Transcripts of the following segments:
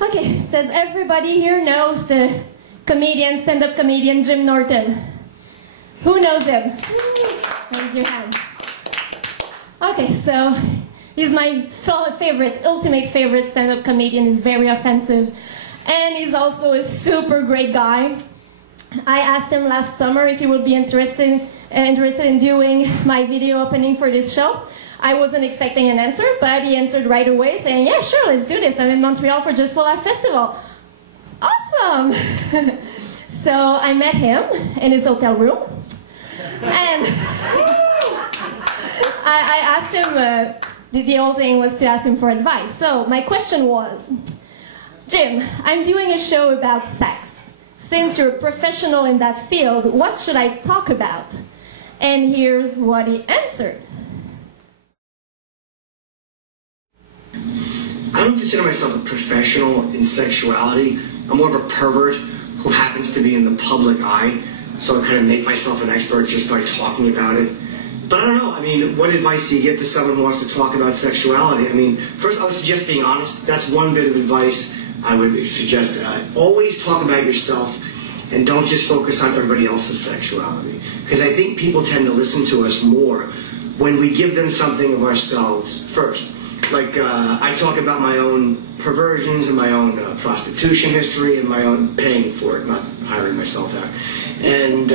Okay, does everybody here knows the comedian, stand-up comedian Jim Norton? Who knows him? Raise your hand. Okay, so he's my ultimate favorite stand-up comedian. He's very offensive, and he's also a super great guy. I asked him last summer if he would be interested in doing my video opening for this show. I wasn't expecting an answer, but he answered right away, saying, yeah, sure, let's do this. I'm in Montreal for Just for Laugh Festival. Awesome! So I met him in his hotel room, and I asked him, the whole thing was to ask him for advice. So my question was, Jim, I'm doing a show about sex. Since you're a professional in that field, what should I talk about? And here's what he answered. I don't consider myself a professional in sexuality. I'm more of a pervert who happens to be in the public eye, so I kind of make myself an expert just by talking about it. But I don't know, I mean, what advice do you give to someone who wants to talk about sexuality? I mean, first I would suggest being honest. That's one bit of advice I would suggest. Always talk about yourself and don't just focus on everybody else's sexuality. Because I think people tend to listen to us more when we give them something of ourselves first. Like, I talk about my own perversions and my own prostitution history and my own paying for it, not hiring myself out, and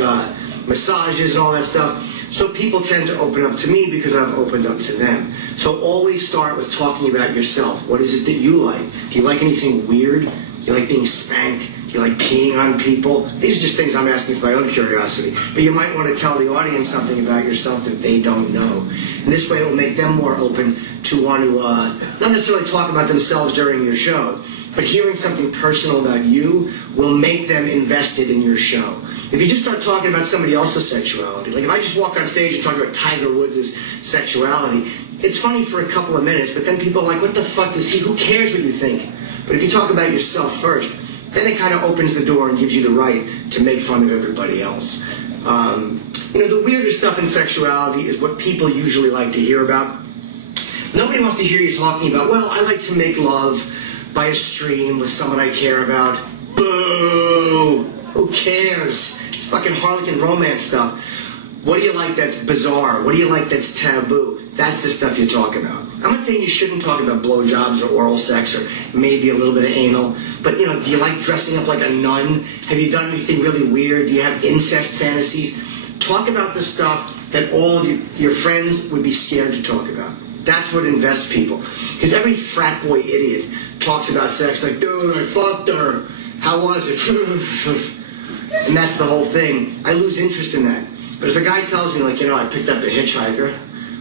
massages and all that stuff. So people tend to open up to me because I've opened up to them. So always start with talking about yourself. What is it that you like? Do you like anything weird? Do you like being spanked? Do you like peeing on people? These are just things I'm asking for my own curiosity. But you might want to tell the audience something about yourself that they don't know. And this way it will make them more open to want to, not necessarily talk about themselves during your show, but hearing something personal about you will make them invested in your show. If you just start talking about somebody else's sexuality, like if I just walk on stage and talk about Tiger Woods' sexuality, it's funny for a couple of minutes, but then people are like, what the fuck is he? Who cares what you think? But if you talk about yourself first, then it kind of opens the door and gives you the right to make fun of everybody else. You know, the weirdest stuff in sexuality is what people usually like to hear about. Nobody wants to hear you talking about, well, I like to make love by a stream with someone I care about. Boo! Who cares? It's fucking harlequin romance stuff. What do you like that's bizarre? What do you like that's taboo? That's the stuff you talk about. I'm not saying you shouldn't talk about blowjobs or oral sex or maybe a little bit of anal, but, you know, do you like dressing up like a nun? Have you done anything really weird? Do you have incest fantasies? Talk about the stuff that all of your friends would be scared to talk about. That's what invests people. Because every frat boy idiot talks about sex like, dude, I fucked her. How was it? And that's the whole thing. I lose interest in that. But if a guy tells me, like, you know, I picked up a hitchhiker,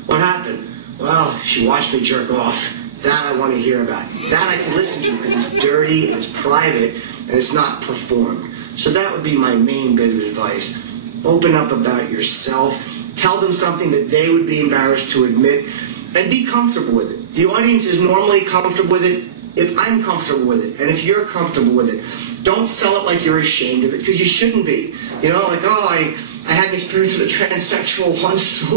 what happened? Well, she watched me jerk off. That I want to hear about. That I can listen to because it's dirty, and it's private, and it's not performed. So that would be my main bit of advice. Open up about yourself. Tell them something that they would be embarrassed to admit, and be comfortable with it. The audience is normally comfortable with it if I'm comfortable with it, and if you're comfortable with it. Don't sell it like you're ashamed of it, because you shouldn't be. You know, like, oh, I had an experience with a transsexual once.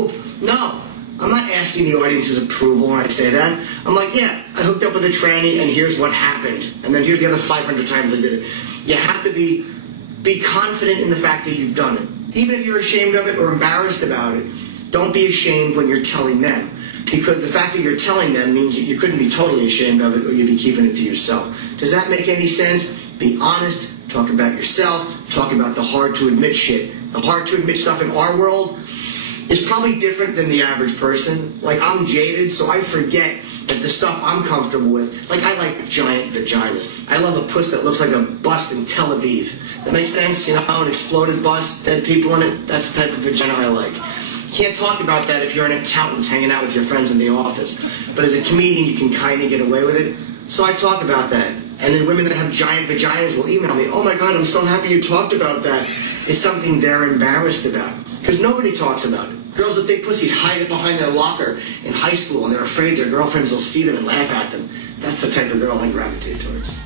No. I'm not asking the audience's approval when I say that. I'm like, yeah, I hooked up with a tranny, and here's what happened. And then here's the other 500 times I did it. You have to be confident in the fact that you've done it. Even if you're ashamed of it or embarrassed about it, don't be ashamed when you're telling them. Because the fact that you're telling them means you couldn't be totally ashamed of it, or you'd be keeping it to yourself. Does that make any sense? Be honest. Talk about yourself. Talk about the hard-to-admit shit. The hard-to-admit stuff in our world is probably different than the average person. Like, I'm jaded, so I forget that the stuff I'm comfortable with, like, I like giant vaginas. I love a puss that looks like a bus in Tel Aviv. That makes sense? You know, an exploded bus, dead people in it, that's the type of vagina I like. You can't talk about that if you're an accountant hanging out with your friends in the office. But as a comedian, you can kind of get away with it. So I talk about that. And then women that have giant vaginas will email me, oh my God, I'm so happy you talked about that. It's something they're embarrassed about. Because nobody talks about it. Girls with big pussies hide it behind their locker in high school, and they're afraid their girlfriends will see them and laugh at them. That's the type of girl I gravitate towards.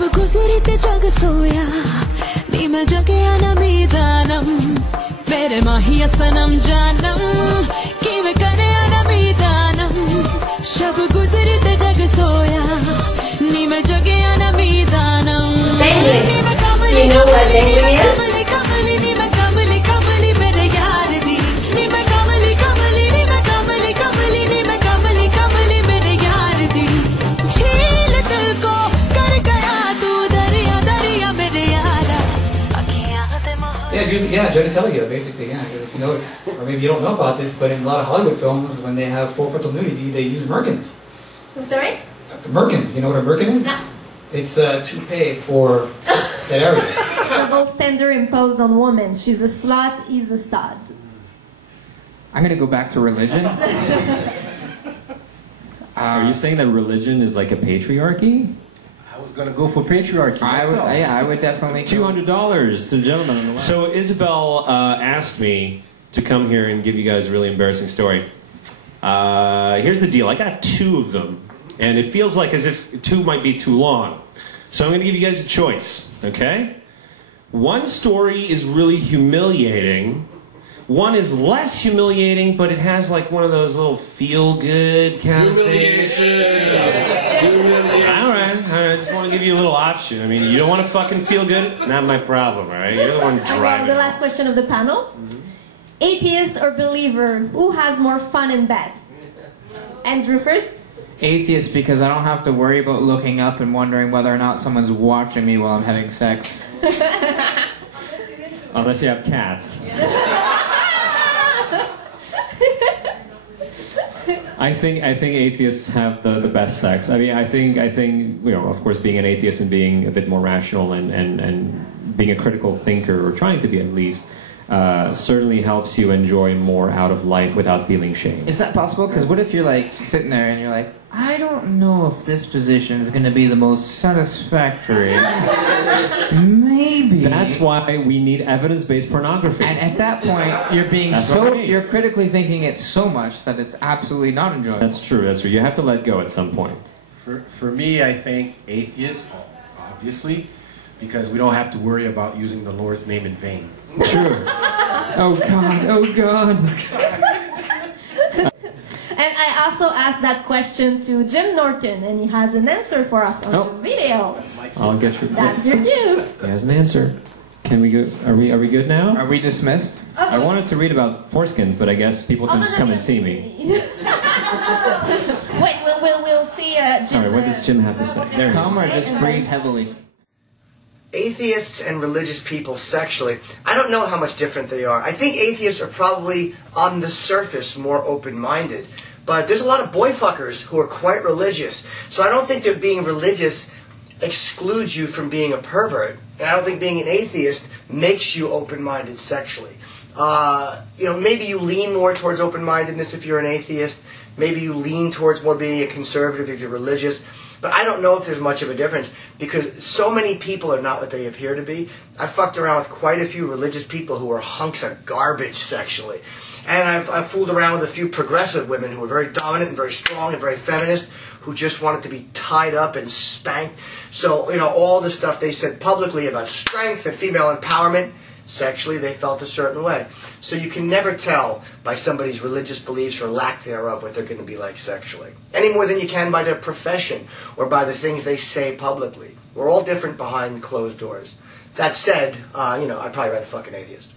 गुजरी जग सोया नी मैं जगे आना मीदानम मेरे माहिया सनम जानम कि मैं करे आना मीदानम शब गुजरी जग सोया नी मैं जगे आना मीदानम You know what Bengali is? Yeah, genitalia, basically, yeah. If you notice, or maybe you don't know about this, but in a lot of Hollywood films, when they have full frontal nudity, they use merkins. I'm sorry? Merkins, you know what a merkin is? No. It's a toupee for that area. Double standard imposed on women. She's a slut, he's a stud. I'm going to go back to religion. Are you saying that religion is like a patriarchy? I was going to go for patriarchy myself. I would definitely go. $200 to the gentleman on the left. So Isabelle asked me to come here and give you guys a really embarrassing story. Here's the deal. I got 2 of them, and it feels like as if 2 might be too long. So I'm going to give you guys a choice, okay? One story is really humiliating. One is less humiliating, but it has like one of those little feel-good kind of things. All right, I just want to give you a little option. I mean, you don't want to fucking feel good? Not my problem, all right? You're the one driving. The last question of the panel. Atheist or believer, who has more fun in bed? Andrew first. Atheist, because I don't have to worry about looking up and wondering whether or not someone's watching me while I'm having sex. Unless you have cats. I think atheists have the best sex. I mean, I think you know, of course, being an atheist and being a bit more rational and being a critical thinker, or trying to be at least, certainly helps you enjoy more out of life without feeling shame. Is that possible? Because what if you're like sitting there and you're like, I don't know if this position is going to be the most satisfactory. Maybe. That's why we need evidence-based pornography. And at that point, you're being you're critically thinking it so much that it's absolutely not enjoyable. That's true. That's true. You have to let go at some point. For me, I think atheist, obviously, because we don't have to worry about using the Lord's name in vain. True. Oh God! Oh God! And I also asked that question to Jim Norton, and he has an answer for us on the video. That's my cue. I'll get you. That's your cue. He has an answer. Can we go? Are we good now? Are we dismissed? I wanted to read about foreskins, but I guess people can just come and see me. Wait, we'll see Jim. All right, what does Jim have to say? There. Come or just breathe heavily. Atheists and religious people sexually, I don't know how much different they are. I think atheists are probably, on the surface, more open-minded. But there's a lot of boy fuckers who are quite religious. So I don't think that being religious excludes you from being a pervert. And I don't think being an atheist makes you open-minded sexually. You know, maybe you lean more towards open-mindedness if you're an atheist. Maybe you lean towards more being a conservative if you're religious. But I don't know if there's much of a difference, because so many people are not what they appear to be. I've fucked around with quite a few religious people who are hunks of garbage sexually. And I've fooled around with a few progressive women who are very dominant and very strong and very feminist, who just wanted to be tied up and spanked. So, you know, all the stuff they said publicly about strength and female empowerment, sexually they felt a certain way. So you can never tell by somebody's religious beliefs or lack thereof what they're going to be like sexually. Any more than you can by their profession or by the things they say publicly. We're all different behind closed doors. That said, you know, I'd probably rather fuck an atheist.